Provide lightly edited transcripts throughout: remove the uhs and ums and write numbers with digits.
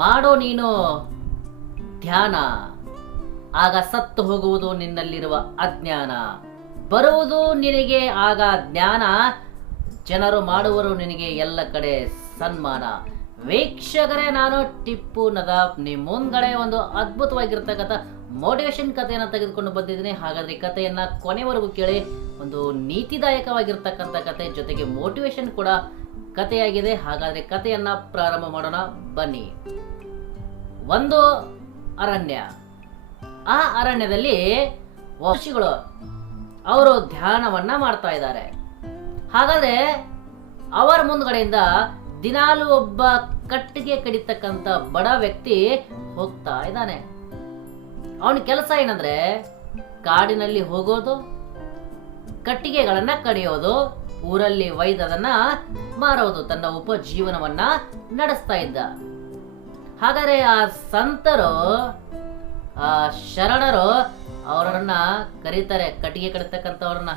ಮಾಡೋ ನೀನು ಧ್ಯಾನ, ಆಗ ಸತ್ತು ಹೋಗುವುದು ನಿನ್ನಲ್ಲಿರುವ ಅಜ್ಞಾನ, ಬರುವುದು ನಿನಗೆ ಆಗ ಜ್ಞಾನ, ಜನರು ಮಾಡುವರು ನಿನಗೆ ಎಲ್ಲ ಕಡೆ ಸನ್ಮಾನ. ವೀಕ್ಷಕರೇ, ನಾನು ಟಿಪ್ಪು ನದಾಫ್ ನಿಮ್ಮ ಮುಂದ್ಗಡೆ ಒಂದು ಅದ್ಭುತವಾಗಿರ್ತಕ್ಕಂಥ ಮೋಟಿವೇಶನ್ ಕಥೆಯನ್ನು ತೆಗೆದುಕೊಂಡು ಬಂದಿದ್ದೀನಿ. ಹಾಗಾದ್ರೆ ಈ ಕಥೆಯನ್ನ ಕೊನೆವರೆಗೂ ಕೇಳಿ. ಒಂದು ನೀತಿದಾಯಕವಾಗಿರ್ತಕ್ಕಂಥ ಕಥೆ, ಜೊತೆಗೆ ಮೋಟಿವೇಶನ್ ಕೂಡ ಕಥೆಯಾಗಿದೆ. ಹಾಗಾದ್ರೆ ಕಥೆಯನ್ನ ಪ್ರಾರಂಭ ಮಾಡೋಣ ಬನ್ನಿ. ಒಂದು ಅರಣ್ಯ. ಆ ಅರಣ್ಯದಲ್ಲಿ ಋಷಿಗಳು ಅವರು ಧ್ಯಾನವನ್ನ ಮಾಡ್ತಾ ಇದ್ದಾರೆ. ಹಾಗಾದ್ರೆ ಅವರ ಮುಂದ್ಗಡೆಯಿಂದ ದಿನಾಲು ಒಬ್ಬ ಕಟ್ಟಿಗೆ ಕಡಿತಕ್ಕಂತ ಬಡ ವ್ಯಕ್ತಿ ಹೋಗ್ತಾ ಇದ್ದಾನೆ. ಅವನ ಕೆಲಸ ಏನಂದ್ರೆ ಕಾಡಿನಲ್ಲಿ ಹೋಗೋದು, ಕಟ್ಟಿಗೆಗಳನ್ನ ಕಡಿಯೋದು, ಊರಲ್ಲಿ ಒಯ್ದದನ್ನ ಮಾರೋದು, ತನ್ನ ಉಪಜೀವನವನ್ನ ನಡೆಸ್ತಾ ಇದ್ದ. ಹಾಗಾದ್ರೆ ಆ ಸಂತರು, ಆ ಶರಣರು ಅವರನ್ನ ಕರೀತಾರೆ, ಕಟ್ಟಿಗೆ ಕಡಿತಕ್ಕಂಥವ್ರನ್ನ.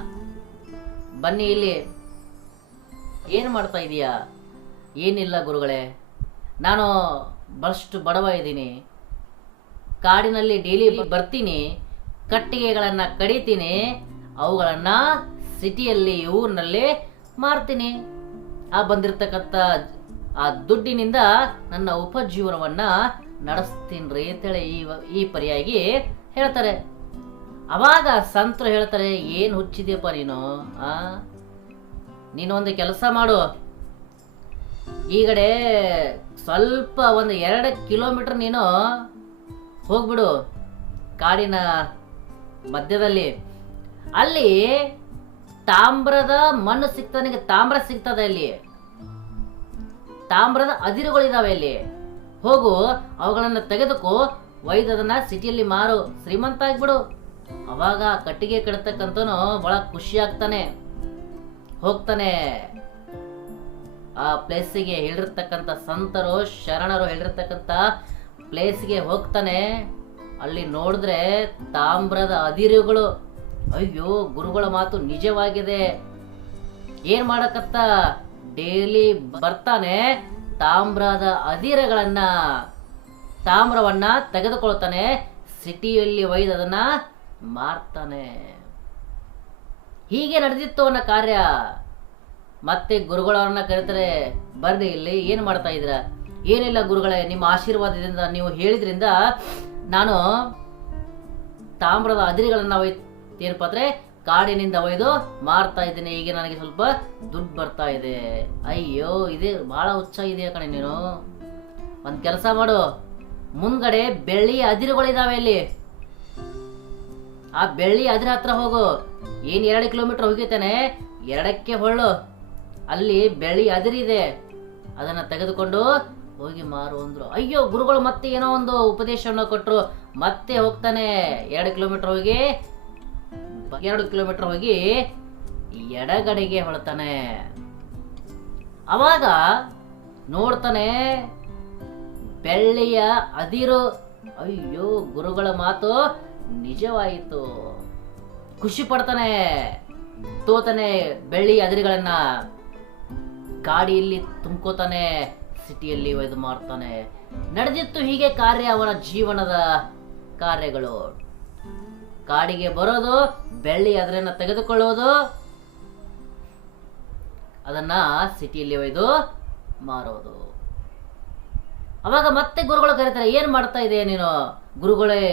ಬನ್ನಿ ಇಲ್ಲಿ, ಏನು ಮಾಡ್ತಾ ಇದೀಯಾ? ಏನಿಲ್ಲ ಗುರುಗಳೇ, ನಾನು ಬಹಳಷ್ಟು ಬಡವ ಇದ್ದೀನಿ, ಕಾಡಿನಲ್ಲಿ ಡೈಲಿ ಬರ್ತೀನಿ, ಕಟ್ಟಿಗೆಗಳನ್ನು ಕಡಿತೀನಿ, ಅವುಗಳನ್ನ ಸಿಟಿಯಲ್ಲಿ ಊರಿನಲ್ಲಿ ಮಾರ್ತೀನಿ. ಆ ಬಂದಿರತಕ್ಕಂಥ ಆ ದುಡ್ಡಿನಿಂದ ನನ್ನ ಉಪಜೀವನವನ್ನ ನಡೆಸ್ತೀನಿ ಅಂತೇಳಿ ಈ ಪರಿಯಾಗಿ ಹೇಳ್ತಾರೆ. ಅವಾಗ ಸಂತರು ಹೇಳ್ತಾರೆ, ಏನು ಹುಚ್ಚಿದೆಯಪ್ಪ ನೀನು, ನೀನು ಒಂದು ಕೆಲಸ ಮಾಡು, ಈಗಡೆ ಸ್ವಲ್ಪ ಒಂದು 2 ಕಿಲೋಮೀಟರ್ ನೀನು ಹೋಗ್ಬಿಡು ಕಾಡಿನ ಮಧ್ಯದಲ್ಲಿ. ಅಲ್ಲಿ ತಾಮ್ರದ ಮಣ್ಣು ಸಿಗ್ತದೆ, ನನಗೆ ತಾಮ್ರ ಸಿಗ್ತದೆ, ಅಲ್ಲಿ ತಾಮ್ರದ ಅದಿರುಗಳಿದಾವೆ, ಅಲ್ಲಿ ಹೋಗು, ಅವುಗಳನ್ನ ತೆಗೆದುಕೋ, ಒಯ್ದದನ್ನ ಸಿಟಿಯಲ್ಲಿ ಮಾರು, ಶ್ರೀಮಂತ ಆಗ್ಬಿಡು. ಅವಾಗ ಕಟ್ಟಿಗೆ ಕಡಿತಕ್ಕಂತನು ಬಹಳ ಖುಷಿ ಆಗ್ತಾನೆ. ಹೋಗ್ತಾನೆ ಆ ಪ್ಲೇಸಿಗೆ, ಹೇಳಿರ್ತಕ್ಕಂಥ ಸಂತರು ಶರಣರು ಹೇಳಿರ್ತಕ್ಕಂಥ ಪ್ಲೇಸ್ಗೆ ಹೋಗ್ತಾನೆ. ಅಲ್ಲಿ ನೋಡಿದ್ರೆ ತಾಮ್ರದ ಅದಿರುಗಳು. ಅಯ್ಯೋ, ಗುರುಗಳ ಮಾತು ನಿಜವಾಗಿದೆ. ಏನ್ ಮಾಡಕತ್ತ, ಡೈಲಿ ಬರ್ತಾನೆ, ತಾಮ್ರದ ಅದಿರಗಳನ್ನ, ತಾಮ್ರವನ್ನ ತೆಗೆದುಕೊಳ್ತಾನೆ, ಸಿಟಿಯಲ್ಲಿ ಒಯ್ದು ಅದನ್ನ ಮಾರ್ತಾನೆ. ಹೀಗೆ ನಡೆದಿತ್ತು ಅವನ ಕಾರ್ಯ. ಮತ್ತೆ ಗುರುಗಳವರನ್ನ ಕರೀತಾರೆ, ಬರ್ರಿ ಇಲ್ಲಿ, ಏನ್ ಮಾಡ್ತಾ ಇದ್ರ? ಏನಿಲ್ಲ ಗುರುಗಳೇ, ನಿಮ್ಮ ಆಶೀರ್ವಾದದಿಂದ, ನೀವು ಹೇಳಿದ್ರಿಂದ ನಾನು ತಾಮ್ರದ ಅದಿರುಗಳನ್ನ ಏನಪ್ಪ ಅಂದ್ರೆ ಕಾಡಿನಿಂದ ಒಯ್ದು ಮಾರ್ತಾ ಇದ್ದೀನಿ, ಈಗ ನನಗೆ ಸ್ವಲ್ಪ ದುಡ್ಡು ಬರ್ತಾ ಇದೆ. ಅಯ್ಯೋ, ಇದೇ ಬಹಳ ಹುಚ್ಚ ಇದೆಯಾ ಕಣೆ ನೀನು. ಒಂದ್ ಕೆಲಸ ಮಾಡು, ಮುಂದ್ಗಡೆ ಬೆಳ್ಳಿ ಅದಿರುಗಳಿದಾವೆ, ಇಲ್ಲಿ ಆ ಬೆಳ್ಳಿ ಅದಿರ ಹತ್ರ ಹೋಗು. ಏನ್ 2 ಕಿಲೋಮೀಟರ್ ಹೋಗಿತಾನೆ, 2ಕ್ಕೆ ಹೊಳ್ಳು, ಅಲ್ಲಿ ಬೆಳ್ಳಿ ಅದಿರಿದೆ, ಅದನ್ನ ತೆಗೆದುಕೊಂಡು ಹೋಗಿ ಮಾರು ಅಂದ್ರು. ಅಯ್ಯೋ, ಗುರುಗಳು ಮತ್ತೆ ಏನೋ ಒಂದು ಉಪದೇಶವನ್ನು ಕೊಟ್ರು. ಮತ್ತೆ ಹೋಗ್ತಾನೆ, 2 ಕಿಲೋಮೀಟರ್ ಹೋಗಿ 2 ಕಿಲೋಮೀಟರ್ ಹೋಗಿ ಎಡಗಡೆಗೆ ಹೊಳ್ತಾನೆ. ಅವಾಗ ನೋಡ್ತಾನೆ ಬೆಳ್ಳಿಯ ಅದಿರು. ಅಯ್ಯೋ, ಗುರುಗಳ ಮಾತು ನಿಜವಾಯಿತು. ಖುಷಿ ಪಡ್ತಾನೆ, ತೋತಾನೆ ಬೆಳ್ಳಿ ಅದಿರುಗಳನ್ನ, ಗಾಡಿಯಲ್ಲಿ ತುಂಬ್ಕೋತಾನೆ, ಸಿಟಿಯಲ್ಲಿ ಒಯ್ದು ಮಾರ್ತಾನೆ. ನಡೆದಿತ್ತು ಹೀಗೆ ಕಾರ್ಯ, ಅವನ ಜೀವನದ ಕಾರ್ಯಗಳು. ಕಾಡಿಗೆ ಬರೋದು, ಬೆಳ್ಳಿ ಅದರನ್ನ ತೆಗೆದುಕೊಳ್ಳೋದು, ಅದನ್ನ ಸಿಟಿಯಲ್ಲಿ ಒಯ್ದು ಮಾರೋದು. ಅವಾಗ ಮತ್ತೆ ಗುರುಗಳು ಕರೀತಾರೆ, ಏನ್ ಮಾಡ್ತಾ ಇದೆ ನೀನು? ಗುರುಗಳೇ,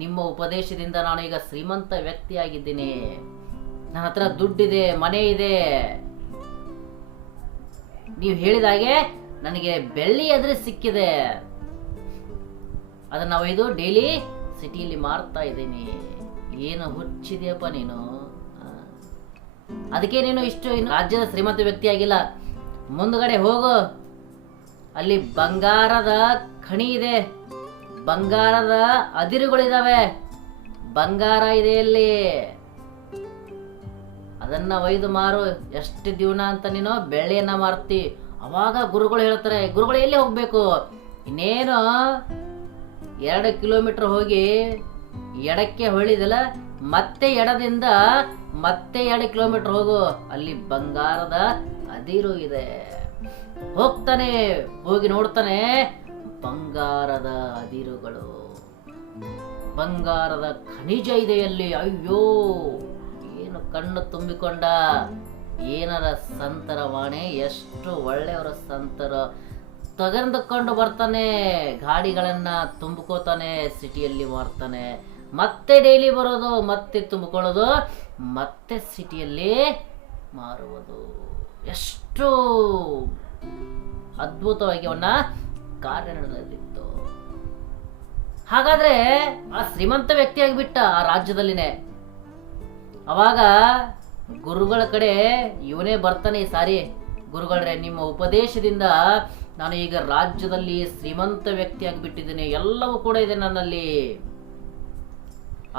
ನಿಮ್ಮ ಉಪದೇಶದಿಂದ ನಾನು ಈಗ ಶ್ರೀಮಂತ ವ್ಯಕ್ತಿಯಾಗಿದ್ದೀನಿ, ನನ್ನ ಹತ್ರ ದುಡ್ಡಿದೆ, ಮನೆ ಇದೆ, ನೀವು ಹೇಳಿದಾಗೆ ನನಗೆ ಬೆಳ್ಳಿ ಅದ್ರೆ ಸಿಕ್ಕಿದೆ, ಅದನ್ನ ಒಯ್ದು ಡೈಲಿ ಸಿಟಿಯಲ್ಲಿ ಮಾರ್ತಾ ಇದ್ದೀನಿ. ಏನು ಹುಚ್ಚಿದೆಯಪ್ಪ ನೀನು? ಅದಕ್ಕೆ ನೀನು ಇಷ್ಟು ರಾಜ್ಯದ ಶ್ರೀಮಂತ ವ್ಯಕ್ತಿ ಆಗಿಲ್ಲ. ಮುಂದ್ಗಡೆ ಹೋಗು, ಅಲ್ಲಿ ಬಂಗಾರದ ಖಣಿ ಇದೆ, ಬಂಗಾರದ ಅದಿರುಗಳಿದಾವೆ, ಬಂಗಾರ ಇದೆ ಅಲ್ಲಿ, ಅದನ್ನ ಒಯ್ದು ಮಾರು. ಎಷ್ಟು ದಿವನ ಅಂತ ನೀನು ಬೆಳ್ಳಿಯನ್ನ ಮಾರ್ತಿ. ಅವಾಗ ಗುರುಗಳು ಹೇಳ್ತಾರೆ, ಗುರುಗಳು ಎಲ್ಲಿ ಹೋಗ್ಬೇಕು? ಇನ್ನೇನು 2 ಕಿಲೋಮೀಟರ್ ಹೋಗಿ ಎಡಕ್ಕೆ ಹೊಳಿದಲ್ಲ, ಮತ್ತೆ ಎಡದಿಂದ ಮತ್ತೆ 2 ಕಿಲೋಮೀಟರ್ ಹೋಗು, ಅಲ್ಲಿ ಬಂಗಾರದ ಅದಿರು ಇದೆ. ಹೋಗ್ತಾನೆ, ಹೋಗಿ ನೋಡ್ತಾನೆ, ಬಂಗಾರದ ಅದಿರುಗಳು, ಬಂಗಾರದ ಖನಿಜ ಇದೆಯಲ್ಲಿ. ಅಯ್ಯೋ, ಏನು ಕಣ್ಣು ತುಂಬಿಕೊಂಡ ಏನರ ಸಂತರ ವಾಣೆ, ಎಷ್ಟು ಒಳ್ಳೆಯವರ ಸಂತರ. ತೆಗೆದುಕೊಂಡು ಬರ್ತಾನೆ, ಗಾಡಿಗಳನ್ನ ತುಂಬಿಕೋತಾನೆ, ಸಿಟಿಯಲ್ಲಿ ಮಾರ್ತಾನೆ, ಮತ್ತೆ ಡೈಲಿ ಬರೋದು, ಮತ್ತೆ ತುಂಬಿಕೊಳ್ಳೋದು, ಮತ್ತೆ ಸಿಟಿಯಲ್ಲಿ ಮಾರುವುದು. ಎಷ್ಟು ಅದ್ಭುತವಾಗಿ ಅವನ ಕಾರ್ಯ ನಡೆದಿತ್ತು. ಹಾಗಾದ್ರೆ ಆ ಶ್ರೀಮಂತ ವ್ಯಕ್ತಿಯಾಗಿಬಿಟ್ಟ ಆ ರಾಜ್ಯದಲ್ಲಿನೇ. ಅವಾಗ ಗುರುಗಳ ಕಡೆ ಇವನೇ ಬರ್ತಾನೆ. ಈ ಸಾರಿ ಗುರುಗಳೇ, ನಿಮ್ಮ ಉಪದೇಶದಿಂದ ನಾನು ಈಗ ರಾಜ್ಯದಲ್ಲಿ ಶ್ರೀಮಂತ ವ್ಯಕ್ತಿಯಾಗಿ ಬಿಟ್ಟಿದ್ದೇನೆ, ಎಲ್ಲವೂ ಕೂಡ ಇದೆ ನನ್ನಲ್ಲಿ,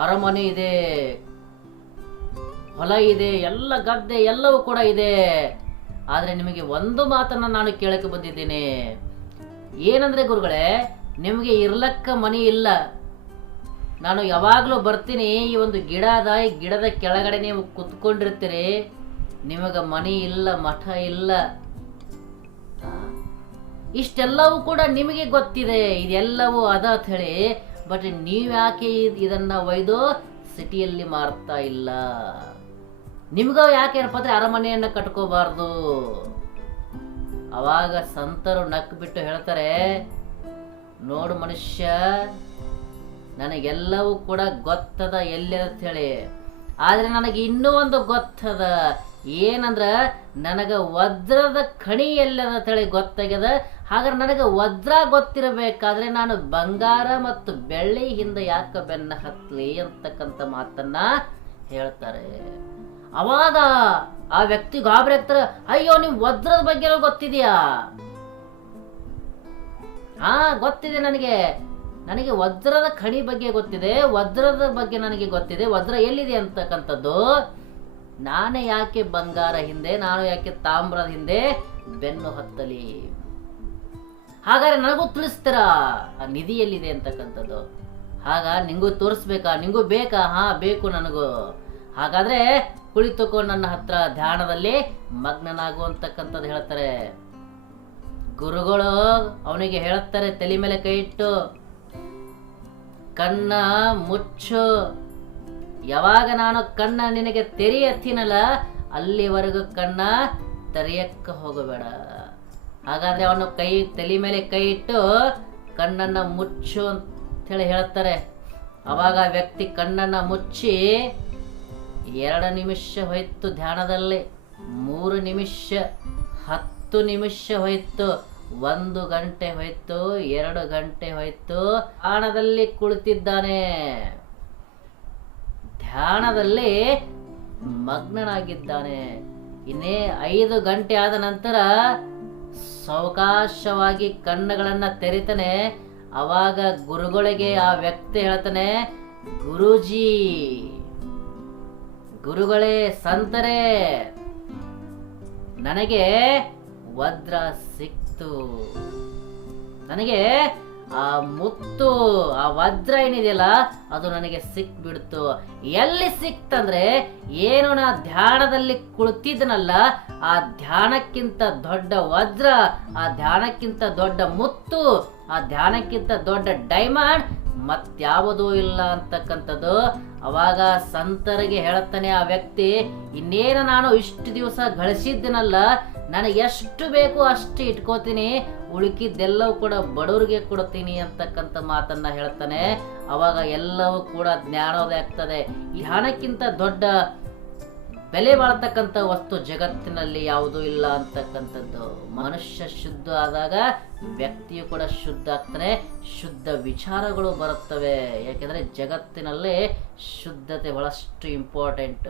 ಅರಮನೆ ಇದೆ, ಹೊಲ ಇದೆ, ಎಲ್ಲ ಗದ್ದೆ ಎಲ್ಲವೂ ಕೂಡ ಇದೆ. ಆದ್ರೆ ನಿಮಗೆ ಒಂದು ಮಾತನ್ನ ನಾನು ಕೇಳಕ್ಕೆ ಬಂದಿದ್ದೇನೆ. ಏನಂದ್ರೆ ಗುರುಗಳೇ, ನಿಮಗೆ ಇರ್ಲಕ್ಕ ಮನೆ ಇಲ್ಲ. ನಾನು ಯಾವಾಗ್ಲೂ ಬರ್ತೀನಿ, ಈ ಒಂದು ಗಿಡ ಅದ, ಈ ಗಿಡದ ಕೆಳಗಡೆ ನೀವು ಕುತ್ಕೊಂಡಿರ್ತೀರಿ, ನಿಮಗ ಮನೆ ಇಲ್ಲ, ಮಠ ಇಲ್ಲ. ಇಷ್ಟೆಲ್ಲವೂ ಕೂಡ ನಿಮಗೆ ಗೊತ್ತಿದೆ, ಇದೆಲ್ಲವೂ ಅದ ಅಂತ ಹೇಳಿ. ಬಟ್ ನೀವ್ಯಾಕೆ ಇದನ್ನ ಒಯ್ದು ಸಿಟಿಯಲ್ಲಿ ಮಾರ್ತಾ ಇಲ್ಲ? ನಿಮ್ಗ ಯಾಕೆ ಏನಪ್ಪ ಅಂದ್ರೆ ಅರಮನೆಯನ್ನ ಕಟ್ಕೋಬಾರ್ದು? ಅವಾಗ ಸಂತರು ನಕ್ ಬಿಟ್ಟು ಹೇಳ್ತಾರೆ, ನೋಡು ಮನುಷ್ಯ, ನನಗೆಲ್ಲವೂ ಕೂಡ ಗೊತ್ತದ ಎಲ್ಲಿ ಅಂತ ಹೇಳಿ. ಆದ್ರೆ ನನಗೆ ಇನ್ನೂ ಒಂದು ಗೊತ್ತದ, ಏನಂದ್ರ ನನಗ ವಜ್ರದ ಖಣಿ ಎಲ್ಲದ ಅಂತ ಹೇಳಿ ಗೊತ್ತಾಗ್ಯದ. ಹಾಗಾದ್ರೆ ನನಗೆ ವಜ್ರ ಗೊತ್ತಿರಬೇಕಾದ್ರೆ ನಾನು ಬಂಗಾರ ಮತ್ತು ಬೆಳ್ಳಿ ಹಿಂದೆ ಯಾಕೆ ಬೆನ್ನ ಹತ್ಲಿ ಅಂತಕ್ಕಂಥ ಮಾತನ್ನ ಹೇಳ್ತಾರೆ. ಅವಾಗ ಆ ವ್ಯಕ್ತಿ ಗಾಬರಿ ಆಗ್ತಾರೆ. ಅಯ್ಯೋ, ನಿಮ್ ವಜ್ರದ ಬಗ್ಗೆ ಗೊತ್ತಿದೆಯಾ? ಹಾ, ಗೊತ್ತಿದೆ ನನಗೆ ವಜ್ರದ ಖಣಿ ಬಗ್ಗೆ ಗೊತ್ತಿದೆ, ವಜ್ರದ ಬಗ್ಗೆ ನನಗೆ ಗೊತ್ತಿದೆ. ವಜ್ರ ಎಲ್ಲಿದೆ ಅಂತಕ್ಕಂಥದ್ದು. ನಾನೇ ಯಾಕೆ ಬಂಗಾರ ಹಿಂದೆ, ನಾನು ಯಾಕೆ ತಾಮ್ರದ ಹಿಂದೆ ಬೆನ್ನು ಹತ್ತಲಿ? ಹಾಗಾದ್ರೆ ನನಗೂ ತಿಳಿಸ್ತೀರಾ ಆ ನಿಧಿ ಎಲ್ಲಿದೆ ಅಂತಕ್ಕಂಥದ್ದು? ಆಗ ನಿಂಗೂ ತೋರಿಸ್ಬೇಕಾ? ನಿಂಗೂ ಬೇಕಾ? ಹಾ, ಬೇಕು ನನಗೂ. ಹಾಗಾದ್ರೆ ಕುಳಿತುಕೊಂಡು ನನ್ನ ಹತ್ರ ಧ್ಯಾನದಲ್ಲಿ ಮಗ್ನನಾಗು ಅಂತಕ್ಕಂಥದ್ದು ಹೇಳ್ತಾರೆ. ಗುರುಗಳು ಅವನಿಗೆ ಹೇಳ್ತಾರೆ, ತಲೆ ಮೇಲೆ ಕೈ ಇಟ್ಟು ಕಣ್ಣ ಮುಚ್ಚು. ಯಾವಾಗ ನಾನು ಕಣ್ಣ ನಿನಗೆ ತೆರಿ ಹತ್ತಿನಲ್ಲ, ಅಲ್ಲಿವರೆಗೂ ಕಣ್ಣ ತೆರೆಯಕ್ಕ ಹೋಗಬೇಡ. ಹಾಗಾದ್ರೆ ಅವನು ತಲೆ ಮೇಲೆ ಕೈ ಇಟ್ಟು ಕಣ್ಣನ್ನ ಮುಚ್ಚು ಅಂತ ಹೇಳ್ತಾರೆ. ಅವಾಗ ವ್ಯಕ್ತಿ ಕಣ್ಣನ್ನ ಮುಚ್ಚಿ 2 ನಿಮಿಷ ಹೋಯ್ತು ಧ್ಯಾನದಲ್ಲಿ, 3 ನಿಮಿಷ, 10 ನಿಮಿಷ ಹೋಯ್ತು, 1 ಗಂಟೆ ಹೋಯ್ತು, 2 ಗಂಟೆ ಹೋಯ್ತು. ಧ್ಯಾನದಲ್ಲಿ ಕುಳಿತಿದ್ದಾನೆ, ಧ್ಯಾನದಲ್ಲಿ ಮಗ್ನನಾಗಿದ್ದಾನೆ. ಇನ್ನೇ 5 ಗಂಟೆ ಆದ ನಂತರ ಸಾವಕಾಶವಾಗಿ ಕಣ್ಣುಗಳನ್ನ ತೆರಿತಾನೆ. ಅವಾಗ ಗುರುಗಳಿಗೆ ಆ ವ್ಯಕ್ತಿ ಹೇಳ್ತಾನೆ, ಗುರುಗಳೇ, ಸಂತರೇ, ನನಗೆ ವಜ್ರ ಸಿಕ್ತು. ನನಗೆ ಆ ಮುತ್ತು, ಆ ವಜ್ರ ಏನಿದೆಯಲ್ಲ, ಅದು ನನಗೆ ಸಿಕ್ಬಿಡ್ತು. ಎಲ್ಲಿ ಸಿಕ್ತಂದ್ರೆ, ಏನು ನಾ ಧ್ಯಾನದಲ್ಲಿ ಕುಳಿತಿದ್ದನಲ್ಲ, ಆ ಧ್ಯಾನಕ್ಕಿಂತ ದೊಡ್ಡ ವಜ್ರ, ಆ ಧ್ಯಾನಕ್ಕಿಂತ ದೊಡ್ಡ ಮುತ್ತು, ಆ ಧ್ಯಾನಕ್ಕಿಂತ ದೊಡ್ಡ ಡೈಮಂಡ್ ಮತ್ಯಾವುದೂ ಇಲ್ಲ ಅಂತಕ್ಕಂಥದ್ದು. ಅವಾಗ ಸಂತರಿಗೆ ಹೇಳ್ತಾನೆ ಆ ವ್ಯಕ್ತಿ, ಇನ್ನೇನು ನಾನು ಇಷ್ಟು ದಿವಸ ಗಳಿಸಿದ್ದನಲ್ಲ, ನನಗೆ ಎಷ್ಟು ಬೇಕು ಅಷ್ಟು ಇಟ್ಕೋತೀನಿ, ಉಳುಕಿದ್ದೆಲ್ಲವೂ ಕೂಡ ಬಡವರಿಗೆ ಕೊಡ್ತೀನಿ ಅಂತಕ್ಕಂಥ ಮಾತನ್ನ ಹೇಳ್ತಾನೆ. ಅವಾಗ ಎಲ್ಲವೂ ಕೂಡ ಜ್ಞಾನೋದಯ ಆಗ್ತದೆ. ಈ ಹಣಕ್ಕಿಂತ ದೊಡ್ಡ ಬೆಲೆ ಬಾಳ್ತಕ್ಕಂಥ ವಸ್ತು ಜಗತ್ತಿನಲ್ಲಿ ಯಾವುದೂ ಇಲ್ಲ ಅಂತಕ್ಕಂಥದ್ದು. ಮನುಷ್ಯ ಶುದ್ಧ ಆದಾಗ ವ್ಯಕ್ತಿಯು ಕೂಡ ಶುದ್ಧ ಆಗ್ತಾನೆ, ಶುದ್ಧ ವಿಚಾರಗಳು ಬರುತ್ತವೆ. ಯಾಕೆಂದ್ರೆ ಜಗತ್ತಿನಲ್ಲಿ ಶುದ್ಧತೆ ಬಹಳಷ್ಟು ಇಂಪಾರ್ಟೆಂಟ್.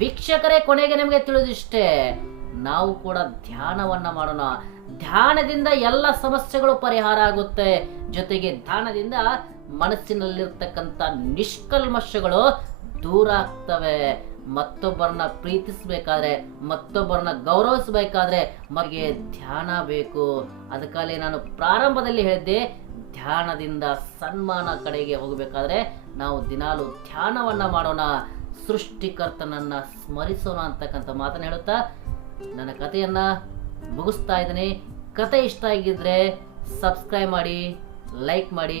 ವೀಕ್ಷಕರೇ, ಕೊನೆಗೆ ನಿಮಗೆ ತಿಳಿದಿಷ್ಟೇ, ನಾವು ಕೂಡ ಧ್ಯಾನವನ್ನ ಮಾಡೋಣ. ಧ್ಯಾನದಿಂದ ಎಲ್ಲ ಸಮಸ್ಯೆಗಳು ಪರಿಹಾರ ಆಗುತ್ತೆ. ಜೊತೆಗೆ ಧ್ಯಾನದಿಂದ ಮನಸ್ಸಿನಲ್ಲಿರ್ತಕ್ಕಂಥ ನಿಷ್ಕಲ್ಮಶಗಳು ದೂರ ಆಗ್ತವೆ. ಮತ್ತೊಬ್ಬರನ್ನ ಪ್ರೀತಿಸಬೇಕಾದ್ರೆ, ಮತ್ತೊಬ್ಬರನ್ನ ಗೌರವಿಸಬೇಕಾದ್ರೆ ನಮಗೆ ಧ್ಯಾನ ಬೇಕು. ಅದಕ್ಕಾಗಿ ನಾನು ಪ್ರಾರಂಭದಲ್ಲಿ ಹೇಳಿದ್ದೆ, ಧ್ಯಾನದಿಂದ ಸನ್ಮಾನ ಕಡೆಗೆ ಹೋಗಬೇಕಾದ್ರೆ ನಾವು ದಿನಾಲು ಧ್ಯಾನವನ್ನ ಮಾಡೋಣ, ಸೃಷ್ಟಿಕರ್ತನನ್ನ ಸ್ಮರಿಸೋಣ ಅಂತಕ್ಕಂಥ ಮಾತನ್ನ ಹೇಳುತ್ತಾ ನನ್ನ ಕಥೆಯನ್ನ ಮುಗಿಸ್ತಾ ಇದ್ದೀನಿ. ಕತೆ ಇಷ್ಟ ಆಗಿದ್ರೆ ಸಬ್ಸ್ಕ್ರೈಬ್ ಮಾಡಿ, ಲೈಕ್ ಮಾಡಿ.